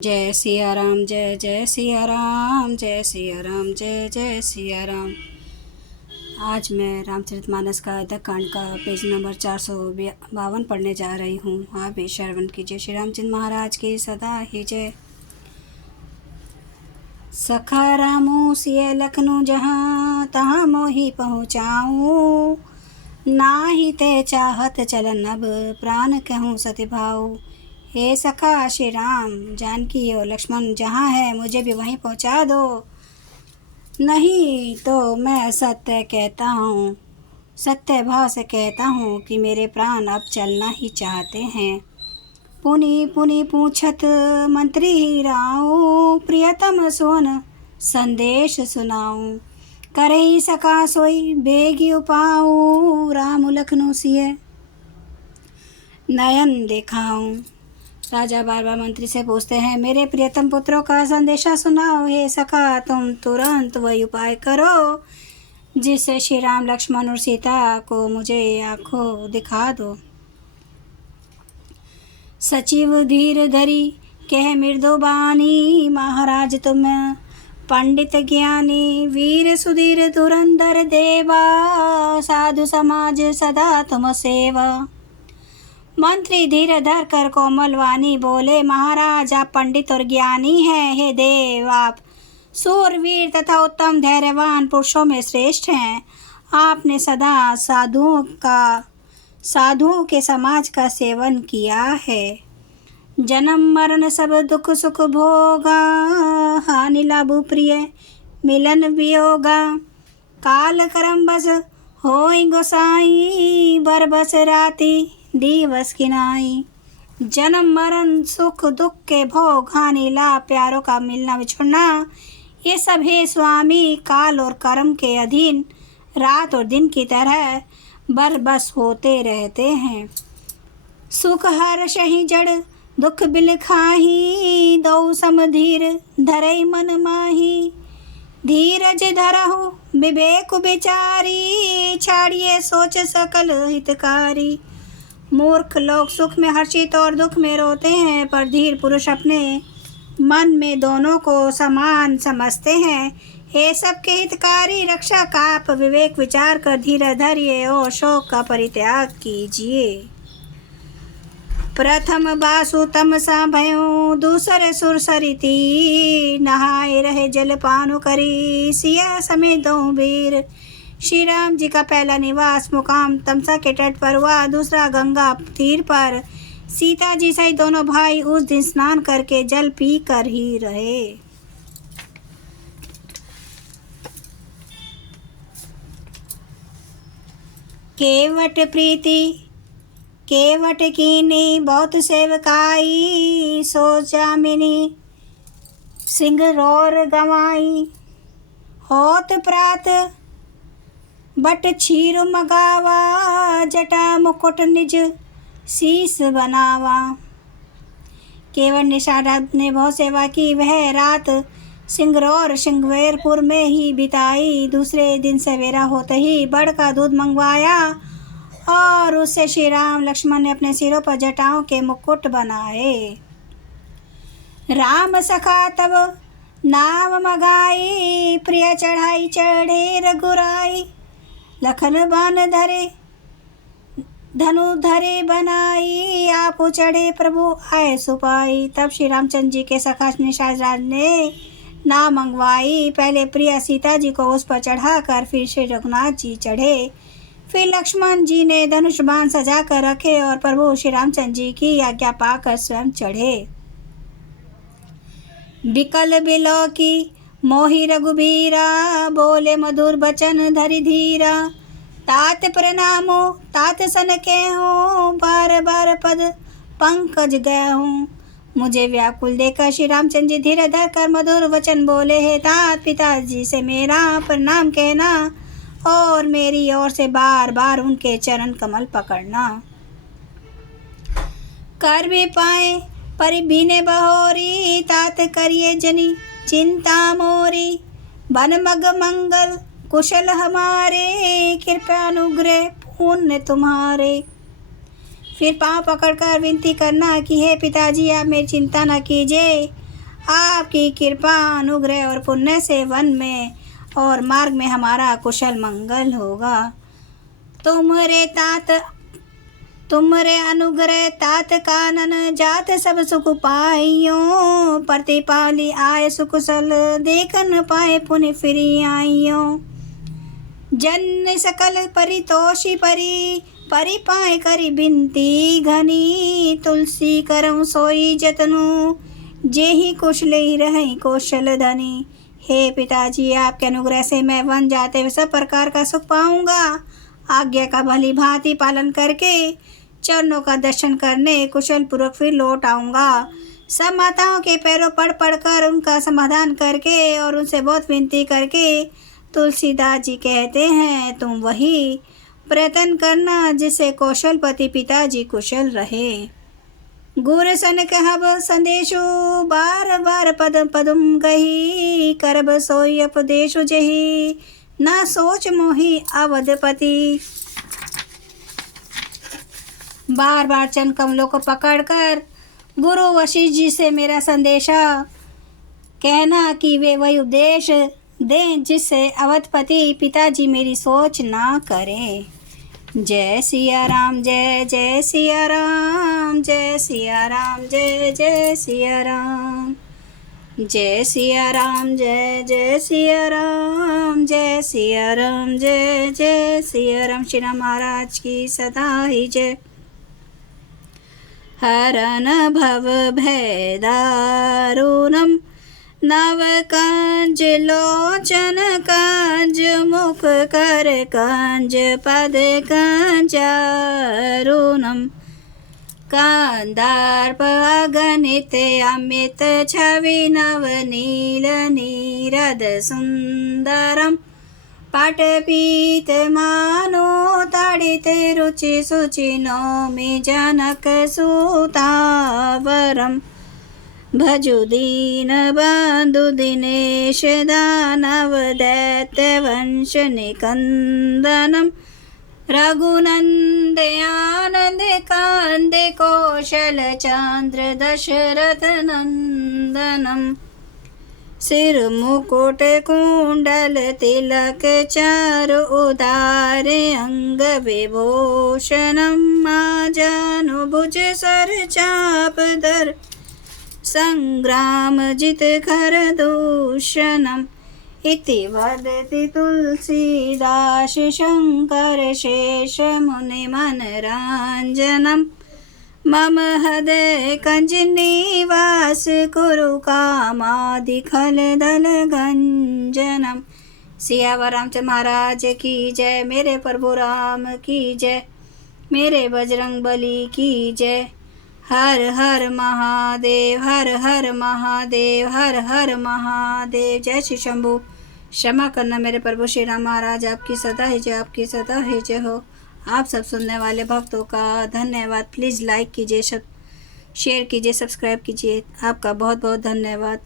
जय सिया राम, जय जय सिया राम, जय सिया राम, जय जय सिया राम। आज मैं रामचरितमानस का अयोध्या कांड का पेज नंबर 452 पढ़ने जा रही हूँ। आप भी श्रवण कीजिए। श्री रामचंद्र महाराज की सदा ही जय। सखा रामू सिय लखनऊ जहाँ, तहाँ मोहि पहुँचाऊँ। नाही ते चाहत चलन अब, प्राण कहूँ सति भाऊ। हे सखा श्री राम जानकी और लक्ष्मण जहाँ है, मुझे भी वहीं पहुँचा दो। नहीं तो मैं सत्य कहता हूँ, सत्य भाव से कहता हूँ कि मेरे प्राण अब चलना ही चाहते हैं। पुनि पुनि पूछत मंत्री ही राऊ, प्रियतम सुन संदेश सुनाऊं। करही सका सोई बेगी उपाऊ, राम लखनऊ सिय नयन दिखाऊं। राजा बार बार मंत्री से पूछते हैं, मेरे प्रियतम पुत्रों का संदेशा सुनाओ। हे सखा तुम तुरंत वही उपाय करो जिससे श्री राम लक्ष्मण और सीता को मुझे आंखों दिखा दो। सचिव धीर धरी कह मृदु बानी, महाराज तुम पंडित ज्ञानी। वीर सुधीर धुरंधर देवा, साधु समाज सदा तुम सेवा। मंत्री धीर धर कर कोमल वाणी बोले, महाराज आप पंडित और ज्ञानी हैं। हे देव आप सूरवीर तथा उत्तम धैर्यवान पुरुषों में श्रेष्ठ हैं। आपने सदा साधुओं के समाज का सेवन किया है। जन्म मरण सब दुख सुख भोगा, हानि लाभ प्रिय मिलन वियोगा। काल करम बस होई गोसाई, बर बस राती दिवस किनाई। जन्म मरण सुख दुख के भोग, हानि लाभ प्यारों का मिलना बिछुड़ना, ये सब है स्वामी काल और कर्म के अधीन रात और दिन की तरह बरबस होते रहते हैं। सुख हर्ष ही जड़ दुख बिल खाही, दो समधीर धरई मन माही। धीरज धरहु विवेक विचारी, छाड़िए सोच सकल हितकारी। मूर्ख लोग सुख में हर्षित और दुख में रोते हैं, पर धीर पुरुष अपने मन में दोनों को समान समझते हैं। हे सबके हितकारी रक्षा का आप विवेक विचार कर धीरज धरिए और शोक का परित्याग कीजिए। प्रथम बासु तमसा भयो, दूसरे सुर सरिती। नहाए रहे जल पानु करी, सिया समेत दो वीर। श्री राम जी का पहला निवास मुकाम तमसा के तट पर हुआ, दूसरा गंगा तीर पर। सीता जी सहित दोनों भाई उस दिन स्नान करके जल पी कर ही रहे। केवट प्रीति केवट कीनी बहुत सेवकाई, सोचा मिनी सिंह रोर गवाई। होत प्रात बट छीरु मगावा, जटा मुकुट निज शीस बनावा। केवट निषाद ने बहुत सेवा की, वह रात सिंगरौर सिंगवेरपुर में ही बिताई। दूसरे दिन सवेरा होते ही बड़ का दूध मंगवाया और उससे श्री राम लक्ष्मण ने अपने सिरों पर जटाओं के मुकुट बनाए। राम सखा तब नाव मगाई, प्रिय चढ़ाई चढ़े रघुराई। लखन बान धरे धनु धरे बनाई, आप चढ़े प्रभु आए सुपाई। तब श्री रामचंद्र जी के सखा निषाद राज ने नाव मंगवाई। पहले प्रिया सीता जी को उस पर चढ़ाकर फिर श्री रघुनाथ जी चढ़े। फिर लक्ष्मण जी ने धनुष बाण सजा कर रखे और प्रभु श्री रामचंद्र जी की आज्ञा पाकर स्वयं चढ़े। बिकल बिलो की मोहि रघुबीरा, बोले मधुर बचन धरि धीरा। तात प्रणामो तात सन कहूँ, बार बार पद पंकज गहूँ। मुझे व्याकुल देखकर श्री रामचंद्र जी धीरे धर कर मधुर वचन बोले, हे तात पिताजी से मेरा प्रणाम कहना और मेरी ओर से बार बार उनके चरण कमल पकड़ना। कर भी पाए परि बीने बहोरी, तात करिए जनी चिंता मोरी। बन मग मंगल कुशल हमारे, कृपया अनुग्रह पुण्य तुम्हारे। फिर पाँव पकड़कर विनती करना कि हे पिताजी आप मेरी चिंता न कीजिए, आपकी कृपा अनुग्रह और पुण्य से वन में और मार्ग में हमारा कुशल मंगल होगा। तुमरे अनुग्रह तात कानन जात सब सुख पाइयो। प्रतिपाली आय सुकुशल देख न पाए पुण्य फिरी आइयो। जन सकल परितोषी परि पाए करी बिनती घनी। तुलसी करऊँ सोई जतनु जेहि कुशल ही रहे कौशल धनी। हे पिताजी, आपके अनुग्रह से मैं वन जाते हुए सब प्रकार का सुख पाऊंगा। आज्ञा का भली भांति पालन करके चरणों का दर्शन करने कुशल पूर्वक फिर लौट आऊंगा। सब माताओं के पैरों पड़ कर उनका समाधान करके और उनसे बहुत विनती करके तुलसीदास जी कहते हैं, तुम वही प्रयत्न करना जिससे कौशलपति पिताजी कुशल रहे। गुर सन कहब संदेशु बार बार पदम पदुम गही। करब सोई उपदेशु जही ना सोच मोहि अवधपति। बार बार चरण कमलों को पकड़कर गुरु वशिष्ठ जी से मेरा संदेशा कहना कि वे वही उपदेश दें जिससे अवधपति पिताजी मेरी सोच ना करें। जय सिया राम, जय जय सिया राम, जय सिया राम, जय जय सिया राम। जय सिया राम, जय जय सिया राम, जय सिया राम, जय जय सिया राम। श्री राम महाराज की सदा ही जय। हरन भव भय दारुणम नव कंज लोचन कंज मुख कर कंज पद कंजारुणम। कंदार्प अगणित अमित छवि नव नील नीरद सुंदरम। पटपीत मानो ताड़ित रुचि सुचि नौमि जनक सुतावरम। भजु दीन बंधु दिनेश दानव दैत्य वंश निकंदनम। रघुनंद आनंद कांद कौशल चंद्र दशरथ नंदनम। सिर मुकुट कुंडल तिलक चारु उदार अंग विभूषणम। माजानुभुज सर चाप धर संग्राम जित कर दूषणम। इति वदति तुलसीदास शंकर शेष मुनि मनरांजनम। मम हृदय कंज निवास कुरु कामादि खल दल गंजनम। सियावर रामचंद्र महाराज की जय। मेरे प्रभु राम की जय। मेरे बजरंग बली की जय। हर हर महादेव, हर हर महादेव, हर हर महादेव। जय श्री शंभू। क्षमा करना मेरे प्रभु श्री राम महाराज, आपकी सदा ही जय, आपकी सदा ही जय हो। आप सब सुनने वाले भक्तों का धन्यवाद। प्लीज़ लाइक कीजिए, शेयर कीजिए, सब्सक्राइब कीजिए। आपका बहुत बहुत धन्यवाद।